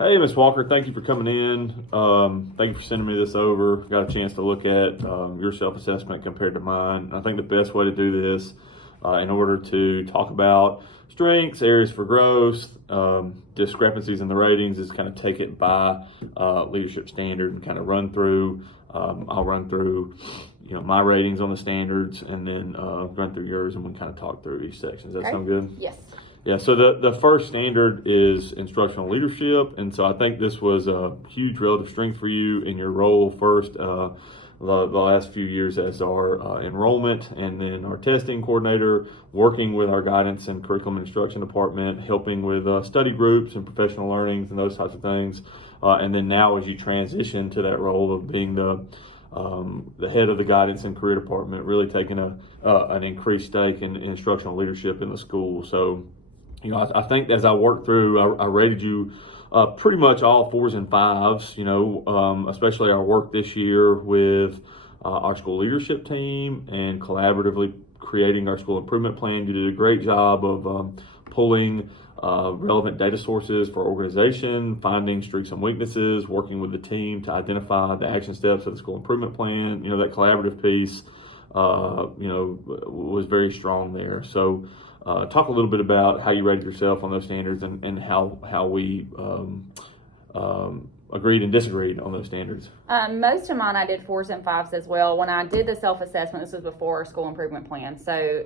Hey, Ms. Walker, thank you for coming in. Thank you for sending me this over. Got a chance to look at your self-assessment compared to mine. I think the best way to do this in order to talk about strengths, areas for growth, discrepancies in the ratings is kind of take it by leadership standard and kind of run through. I'll run through my ratings on the standards and then run through yours, and we kind of talk through each section. Does that sound good? Yes. Yeah, so the first standard is instructional leadership, and so I think this was a huge relative strength for you in your role first the last few years as our enrollment and then our testing coordinator, working with our guidance and curriculum instruction department, helping with study groups and professional learnings and those types of things. And then now as you transition to that role of being the head of the guidance and career department, really taking an increased stake in instructional leadership in the school. So I think as I worked through, I rated you pretty much all 4s and 5s, especially our work this year with our school leadership team and collaboratively creating our school improvement plan. You did a great job of pulling relevant data sources for organization, finding strengths and weaknesses, working with the team to identify the action steps of the school improvement plan. That collaborative piece, was very strong there. So talk a little bit about how you rated yourself on those standards and how we agreed and disagreed on those standards. Most of mine I did 4s and 5s as well. When I did the self-assessment, this was before our school improvement plan. So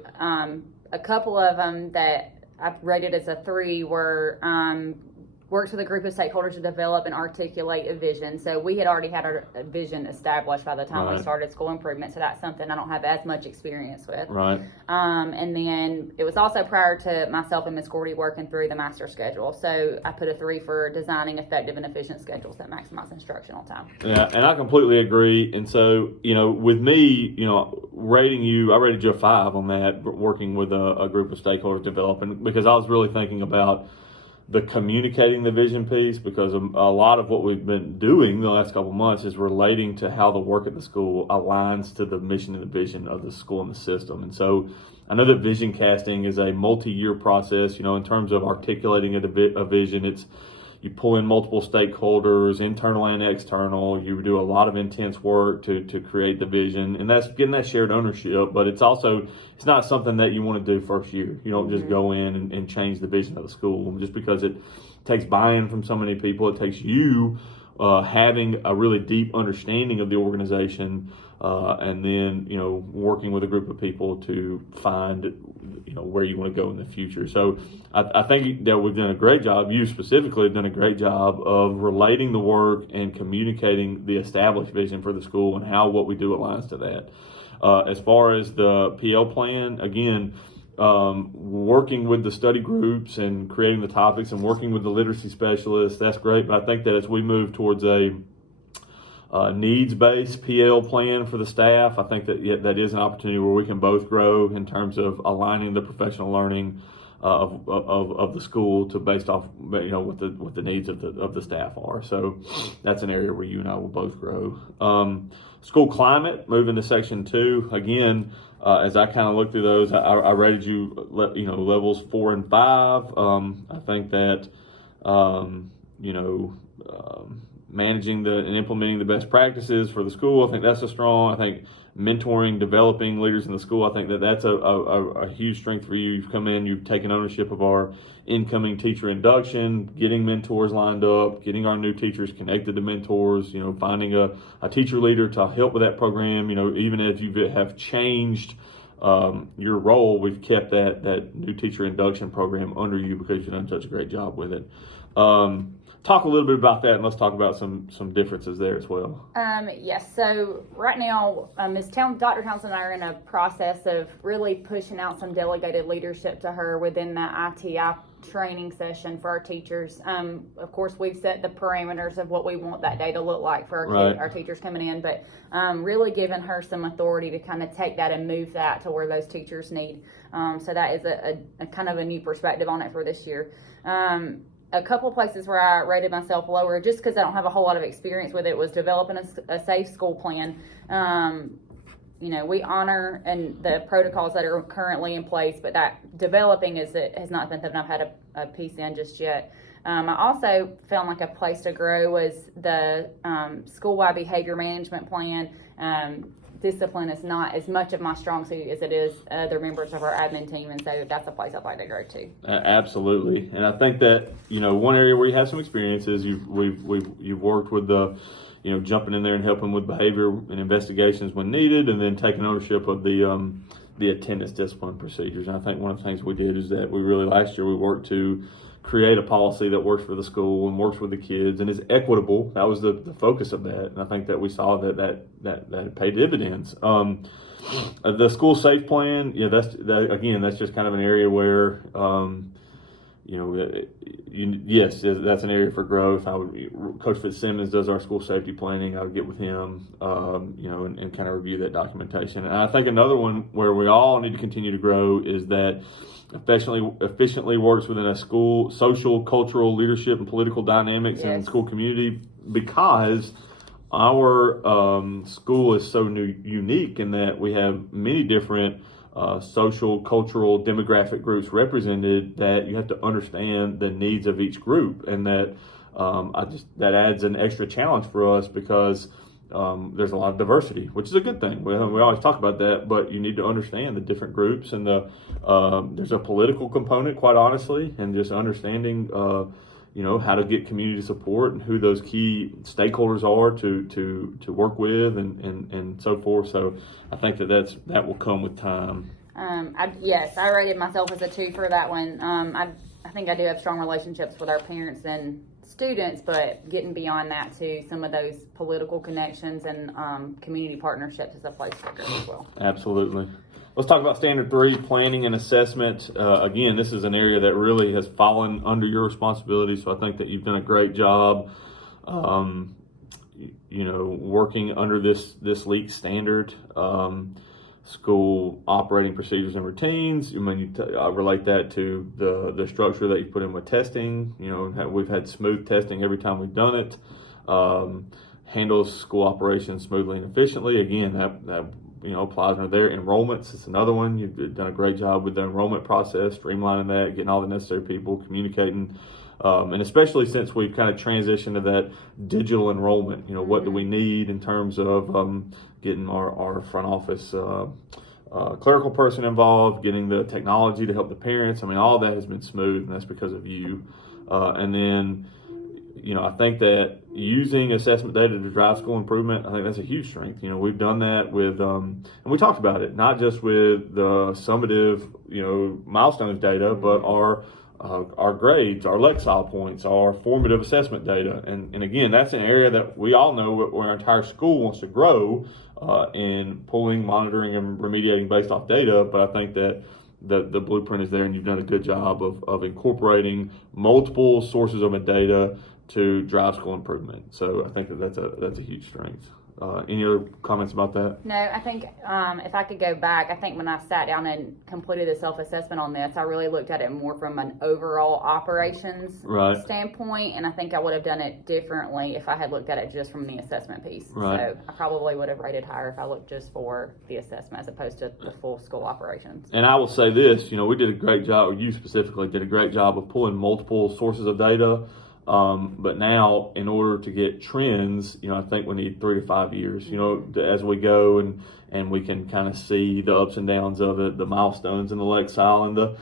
a couple of them that I rated as a 3 were worked with a group of stakeholders to develop and articulate a vision. So we had already had our vision established by the time we started school improvement. So that's something I don't have as much experience with. Right. And then it was also prior to myself and Ms. Gordy working through the master schedule. So I put a 3 for designing effective and efficient schedules that maximize instructional time. Yeah, and I completely agree. And so, with me, rating you, I rated you a 5 on that, working with a group of stakeholders developing, because I was really thinking about the communicating the vision piece, because a lot of what we've been doing the last couple of months is relating to how the work at the school aligns to the mission and the vision of the school and the system. And so I know that vision casting is a multi-year process, in terms of articulating a vision. You pull in multiple stakeholders, internal and external. You do a lot of intense work to create the vision, and that's getting that shared ownership. But it's not something that you want to do first year. You don't just go in and change the vision of the school just because it takes buy-in from so many people. It takes you having a really deep understanding of the organization, and then working with a group of people to find where you want to go in the future. So I think that we've done a great job. You specifically have done a great job of relating the work and communicating the established vision for the school and how what we do aligns to that. As far as the PL plan, again, working with the study groups and creating the topics and working with the literacy specialists, that's great. But I think that as we move towards a needs-based PL plan for the staff, I think that is an opportunity where we can both grow in terms of aligning the professional learning of the school to based off what the needs of the staff are. So that's an area where you and I will both grow. School climate, moving to section 2 again. As I kind of looked through those, I rated you levels 4 and 5. I think that managing and implementing the best practices for the school, I think that's I think mentoring, developing leaders in the school, I think that's a huge strength for you. You've come in, you've taken ownership of our incoming teacher induction, getting mentors lined up, getting our new teachers connected to mentors, finding a teacher leader to help with that program. Even if you have changed your role, we've kept that new teacher induction program under you because you've done such a great job with it. Talk a little bit about that, and let's talk about some differences there as well. Yes. So right now, Dr. Townsend and I are in a process of really pushing out some delegated leadership to her within the ITI training session for our teachers. Of course, we've set the parameters of what we want that day to look like for our teachers coming in, but really giving her some authority to kind of take that and move that to where those teachers need. So that is a kind of a new perspective on it for this year. A couple places where I rated myself lower, just because I don't have a whole lot of experience with it, was developing a safe school plan. We honor and the protocols that are currently in place, but that developing has not been something I've had a piece in just yet. I also found like a place to grow was the school-wide behavior management plan. Discipline is not as much of my strong suit as it is other members of our admin team, and so that's a place I'd like to grow to. Absolutely, and I think that one area where you have some experience is you've worked with the jumping in there and helping with behavior and investigations when needed, and then taking ownership of the attendance discipline procedures. And I think one of the things we did is that last year we worked to create a policy that works for the school and works with the kids and is equitable. That was the focus of that, and I think that we saw that paid dividends. The school safe plan, that's just kind of an area where yes, that's an area for growth. Coach Fitzsimmons does our school safety planning. I would get with him, and kind of review that documentation. And I think another one where we all need to continue to grow is that efficiently works within a school social, cultural, leadership, and political dynamics in the school community, because our school is so unique in that we have many different social, cultural, demographic groups represented, that you have to understand the needs of each group, and that that adds an extra challenge for us, because there's a lot of diversity, which is a good thing. We always talk about that, but you need to understand the different groups, and there's a political component, quite honestly, and just understanding how to get community support and who those key stakeholders are to work with and so forth. So I think that will come with time. I rated myself as a 2 for that one. I think I do have strong relationships with our parents and students, but getting beyond that to some of those political connections and community partnerships is a place to go as well. Absolutely. Let's talk about standard 3, planning and assessment. Again, this is an area that really has fallen under your responsibility, so I think that you've done a great job working under this LEAK standard. School operating procedures and routines. I relate that to the structure that you put in with testing. We've had smooth testing every time we've done it. Handles school operations smoothly and efficiently. Again, that applies under there. Enrollments, it's another one. You've done a great job with the enrollment process, streamlining that, getting all the necessary people, communicating. And especially since we've kind of transitioned to that digital enrollment, what do we need in terms of getting our front office clerical person involved, getting the technology to help the parents. All that has been smooth, and that's because of you. And then, I think that using assessment data to drive school improvement, I think that's a huge strength. We've done that with, and we talked about it, not just with the summative, milestones data, but our grades, our Lexile points, our formative assessment data. And again, that's an area that we all know where our entire school wants to grow in pulling, monitoring, and remediating based off data. But I think that the blueprint is there, and you've done a good job of incorporating multiple sources of data to drive school improvement. So I think that's a huge strength. Any other comments about that? No, I think if I could go back, I think when I sat down and completed the self-assessment on this, I really looked at it more from an overall operations standpoint, and I think I would have done it differently if I had looked at it just from the assessment piece. Right. So I probably would have rated higher if I looked just for the assessment as opposed to the full school operations. And I will say this, we did a great job, or you specifically did a great job of pulling multiple sources of data. But now, in order to get trends, I think we need 3 to 5 years, as we go and we can kind of see the ups and downs of it, the milestones and the Lexile and the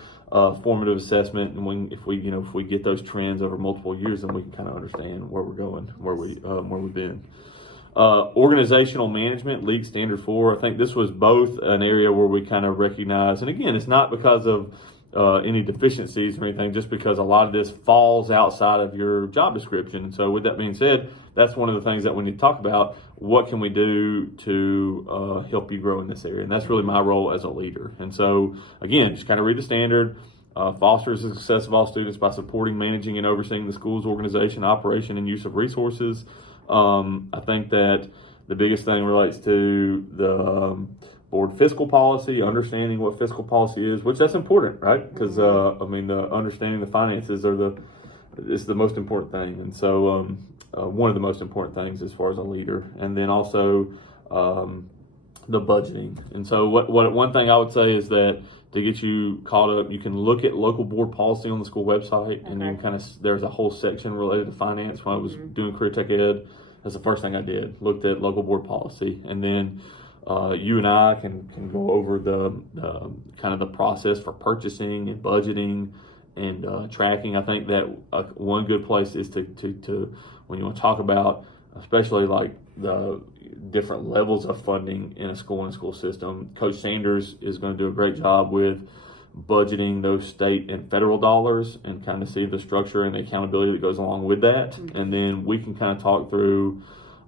formative assessment. And if we get those trends over multiple years, then we can kind of understand where we're going, where we've been. Organizational management, LEAK Standard 4. I think this was both an area where we kind of recognize, and again, it's not because of any deficiencies or anything, just because a lot of this falls outside of your job description. And so with that being said, that's one of the things that we need to talk about. What can we do to help you grow in this area? And that's really my role as a leader. And so again, just kind of read the standard. Fosters the success of all students by supporting, managing, and overseeing the school's organization, operation, and use of resources. I think that the biggest thing relates to the board fiscal policy, understanding what fiscal policy is, which that's important, right? Because the understanding the finances is the most important thing, and so one of the most important things as far as a leader. And then also the budgeting. And so what one thing I would say is that to get you caught up, you can look at local board policy on the school website, and you can there's a whole section related to finance. When I was doing career tech ed, that's the first thing I did, looked at local board policy. And then you and I can go over the kind of the process for purchasing and budgeting and tracking. I think that one good place is to when you want to talk about, especially like the different levels of funding in a school system. Coach Sanders is going to do a great job with budgeting those state and federal dollars and kind of see the structure and the accountability that goes along with that. And then we can kind of talk through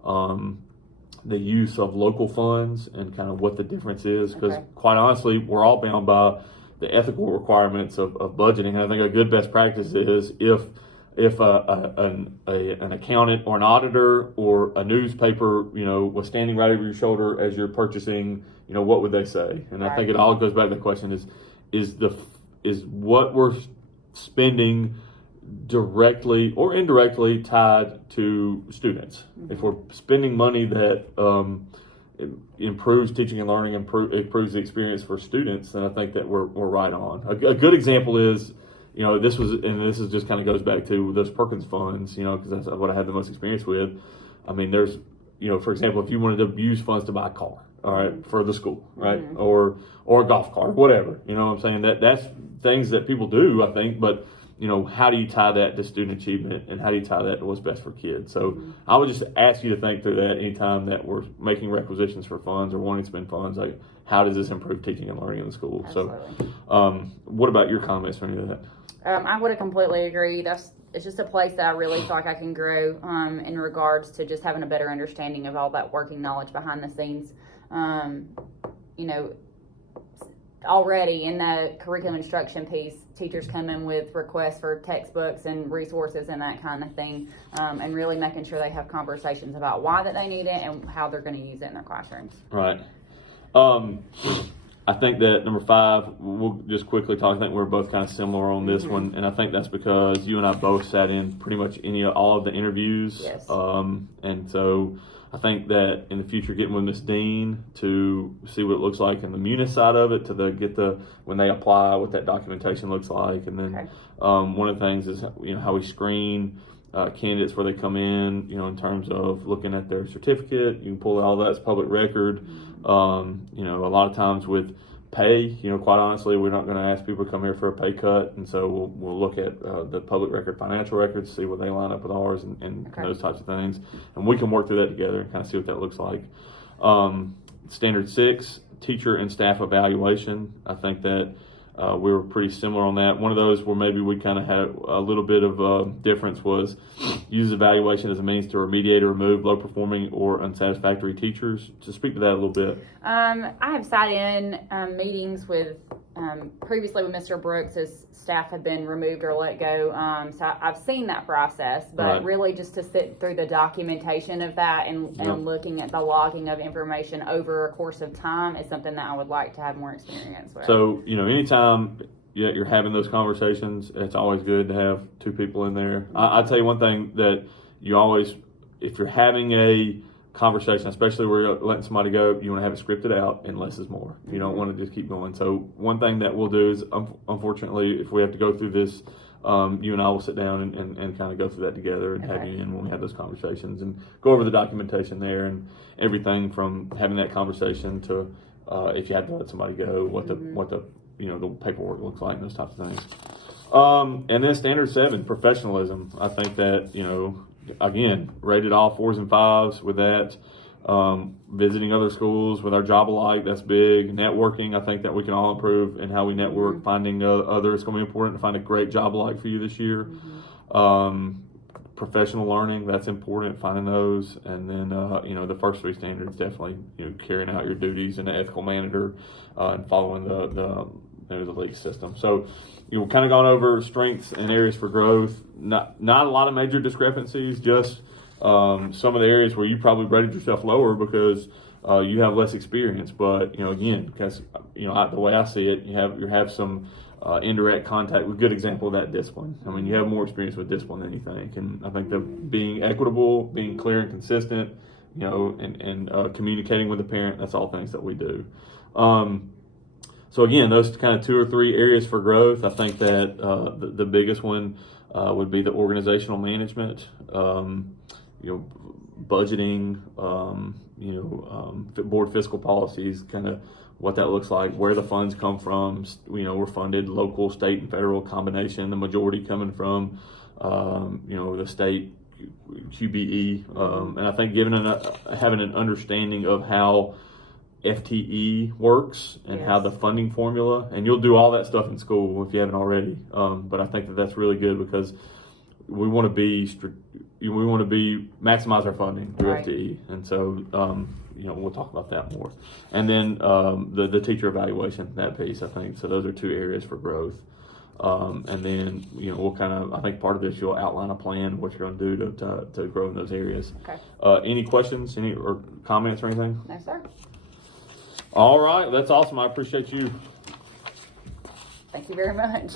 the use of local funds and kind of what the difference is, because quite honestly, we're all bound by the ethical requirements of budgeting. And I think a good best practice is if an accountant or an auditor or a newspaper, was standing right over your shoulder as you're purchasing, what would they say? And I think it all goes back to the question is what we're spending directly or indirectly tied to students. If we're spending money that improves teaching and learning, improves the experience for students, then I think that we're right on. A good example is, this is just kind of goes back to those Perkins funds, because that's what I had the most experience with. I mean, there's, for example, if you wanted to use funds to buy a car, all right, for the school, right, or a golf cart, whatever, what I'm saying, that's things that people do, I think, but how do you tie that to student achievement, and how do you tie that to what's best for kids? So I would just ask you to think through that anytime that we're making requisitions for funds or wanting to spend funds, like how does this improve teaching and learning in the school? Absolutely. So what about your comments for any of that? I would have completely agreed. It's just a place that I really feel like I can grow in regards to just having a better understanding of all that working knowledge behind the scenes. Already in the curriculum instruction piece, teachers come in with requests for textbooks and resources and that kind of thing, and really making sure they have conversations about why that they need it and how they're going to use it in their classrooms. Right. I think that number 5, we'll just quickly talk. I think we're both kind of similar on this one, and I think that's because you and I both sat in pretty much all of the interviews. Yes. And so I think that in the future, getting with Miss Dean to see what it looks like in the Munis side of it, to when they apply, what that documentation looks like, and then one of the things is how we screen candidates where they come in, in terms of looking at their certificate. You can pull all that as public record. A lot of times with pay, quite honestly, we're not going to ask people to come here for a pay cut, and so we'll look at the public record financial records, see where they line up with ours, and those types of things, and we can work through that together and kind of see what that looks like. Standard 6, teacher and staff evaluation. I think that we were pretty similar on that. One of those where maybe we kind of had a little bit of difference was use evaluation as a means to remediate or remove low performing or unsatisfactory teachers. To speak to that a little bit. I have sat in meetings with previously with Mr. Brooks as staff had been removed or let go. So I've seen that process, but really just to sit through the documentation of that and looking at the logging of information over a course of time is something that I would like to have more experience with. So, anytime you're having those conversations, it's always good to have 2 people in there. I'd tell you one thing that you always, if you're having a conversation, especially where you're letting somebody go, you want to have it scripted out, and less is more. You don't want to just keep going. So one thing that we'll do is, unfortunately, if we have to go through this, you and I will sit down and kind of go through that together and have you in when we have those conversations and go over the documentation there and everything from having that conversation to if you had to let somebody go, what the the paperwork looks like, and those types of things. And then standard 7, professionalism. I think that, again, rated all 4s and 5s with that. Visiting other schools with our job alike, that's big. Networking, I think that we can all improve in how we network. Finding others, it's going to be important to find a great job alike for you this year. Professional learning, that's important, finding those. And then, the first 3 standards, definitely, carrying out your duties in an ethical manner and following the league system. So, we've kind of gone over strengths and areas for growth. Not a lot of major discrepancies, just some of the areas where you probably rated yourself lower because you have less experience. But, again, because, the way I see it, you have some indirect contact with. Good example of that, discipline. I mean, you have more experience with discipline than you think. And I think that being equitable, being clear and consistent, and communicating with the parent, that's all things that we do. So again, those kind of 2 or 3 areas for growth. I think that the biggest one would be the organizational management, budgeting, board fiscal policies, kind of what that looks like, where the funds come from. We're funded local, state, and federal combination. The majority coming from, the state QBE, and I think having an understanding of how FTE works and how the funding formula, and you'll do all that stuff in school if you haven't already. But I think that that's really good because we want to maximize our funding through FTE, and so we'll talk about that more. And then the teacher evaluation, that piece, I think. So those are 2 areas for growth. And then we'll I think part of this you'll outline a plan what you're going to do to grow in those areas. Okay. Any questions, or comments or anything? No, sir. All right, that's awesome. I appreciate you. Thank you very much.